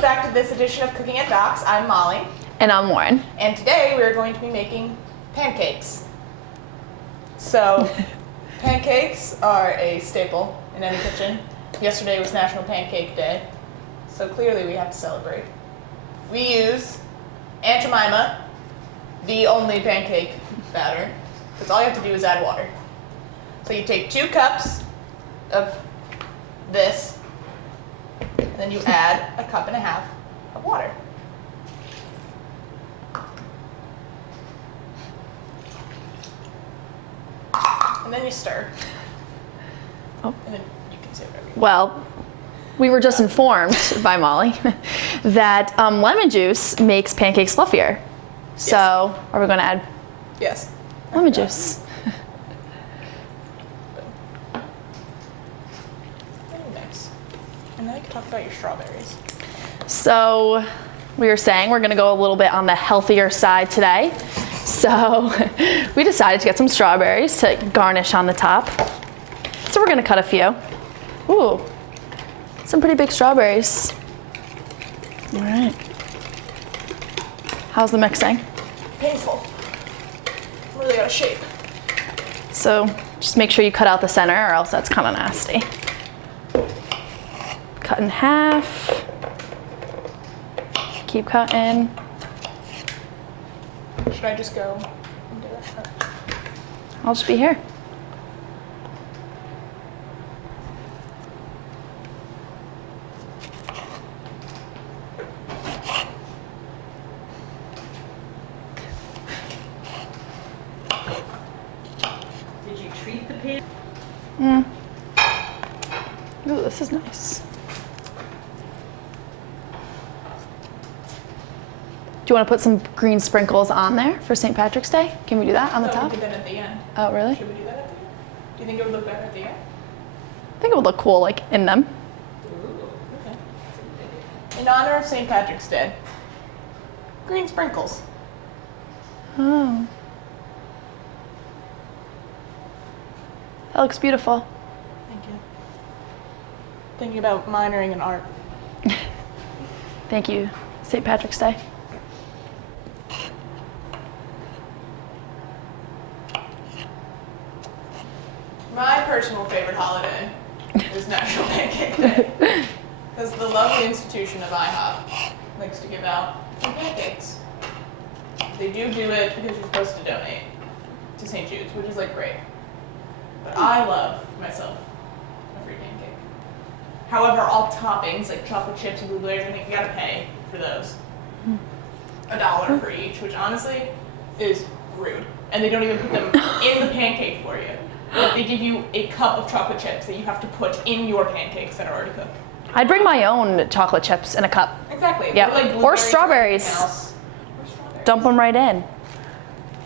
Welcome back to this edition of Cooking at Doc's. I'm Molly. And I'm Lauren. And today we're going to be making pancakes. So, pancakes are a staple in any kitchen. Yesterday was National Pancake Day, so clearly we have to celebrate. We use Aunt Jemima, the only pancake batter, because all you have to do is add water. So you take 2 cups of this, and then you add 1.5 cups of water. And then you stir. Oh. And then you can say whatever you want. Well, we were just informed by Molly that lemon juice makes pancakes fluffier. So, are we going to add Yes. lemon juice? Very nice. And then I can talk about your strawberries. So, we were saying we're going to go a little bit on the healthier side today. So, we decided to get some strawberries to garnish on the top. So, we're going to cut a few. Ooh, some pretty big strawberries. All right. How's the mixing? Painful. Really out of shape. So just make sure you cut out the center or else that's kind of nasty. Cut in half. Keep cutting. Should I just go and do that? I'll just be here. Did you treat the pan? Ooh, this is nice. Do you want to put some green sprinkles on there for St. Patrick's Day? Can we do that on the No, top? we did that at the end. Oh, really? Should we do that at the end? Do you think it would look better at the end? I think it would look cool, like in them. Okay. In honor of St. Patrick's Day, green sprinkles. Oh. That looks beautiful. Thank you. Thinking about minoring in art. Thank you, St. Patrick's Day. My personal favorite holiday is National Pancake Day. Because the lovely institution of IHOP likes to give out some pancakes. They do it because you're supposed to donate to St. Jude's, which is like great. But I love myself a free pancake. However, all toppings like chocolate chips and blueberries, I think you gotta pay for those. $1 for each, which honestly is rude. And they don't even put them in the pancake for you. Like they give you a cup of chocolate chips that you have to put in your pancakes that are already cooked. I'd bring my own chocolate chips in a cup. Exactly. Yep. Or, like Or blueberries strawberries. anything else. Or strawberries. Dump them right in.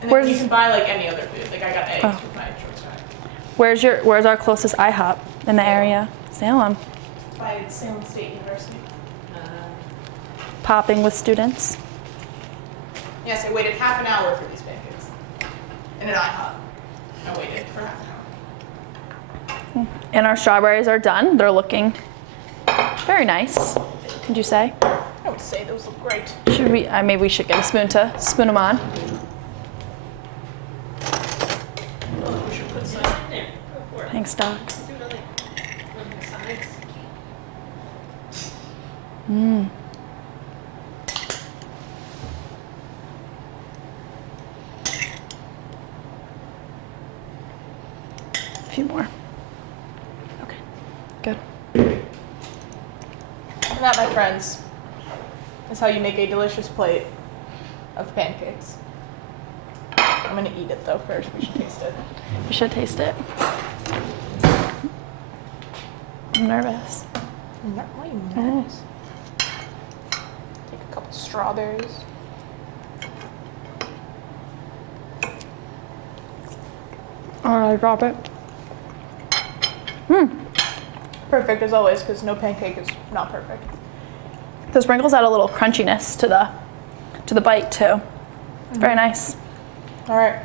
And Where's- then you can buy like any other food. Like I got eggs Oh. with my choice fry. Where's our closest IHOP in the area? Salem. By Salem State University. Popping with students. Yes, I waited half an hour for these pancakes. In an IHOP. I waited for half an hour. And our strawberries are done. They're looking very nice, would you say? I would say those look great. Should we, maybe we should get a spoon to spoon them on. We should put some. In there. Go for it. Thanks, Doc. Do it on the sides. A few more. Okay, good. And that, my friends, is how you make a delicious plate of pancakes. I'm gonna eat it though first. We should taste it. We should taste it. I'm nervous. Why are you nervous? Take a couple strawberries. Alright, drop it. Perfect as always, because no pancake is not perfect. The sprinkles add a little crunchiness to the bite too. It's very nice. All right.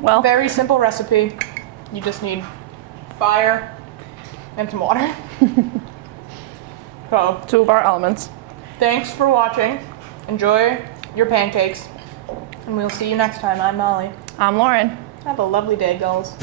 Well, Very simple recipe. You just need fire and some water. So, Two of our elements. thanks for watching. Enjoy your pancakes. And we'll see you next time. I'm Molly. I'm Lauren. Have a lovely day, girls.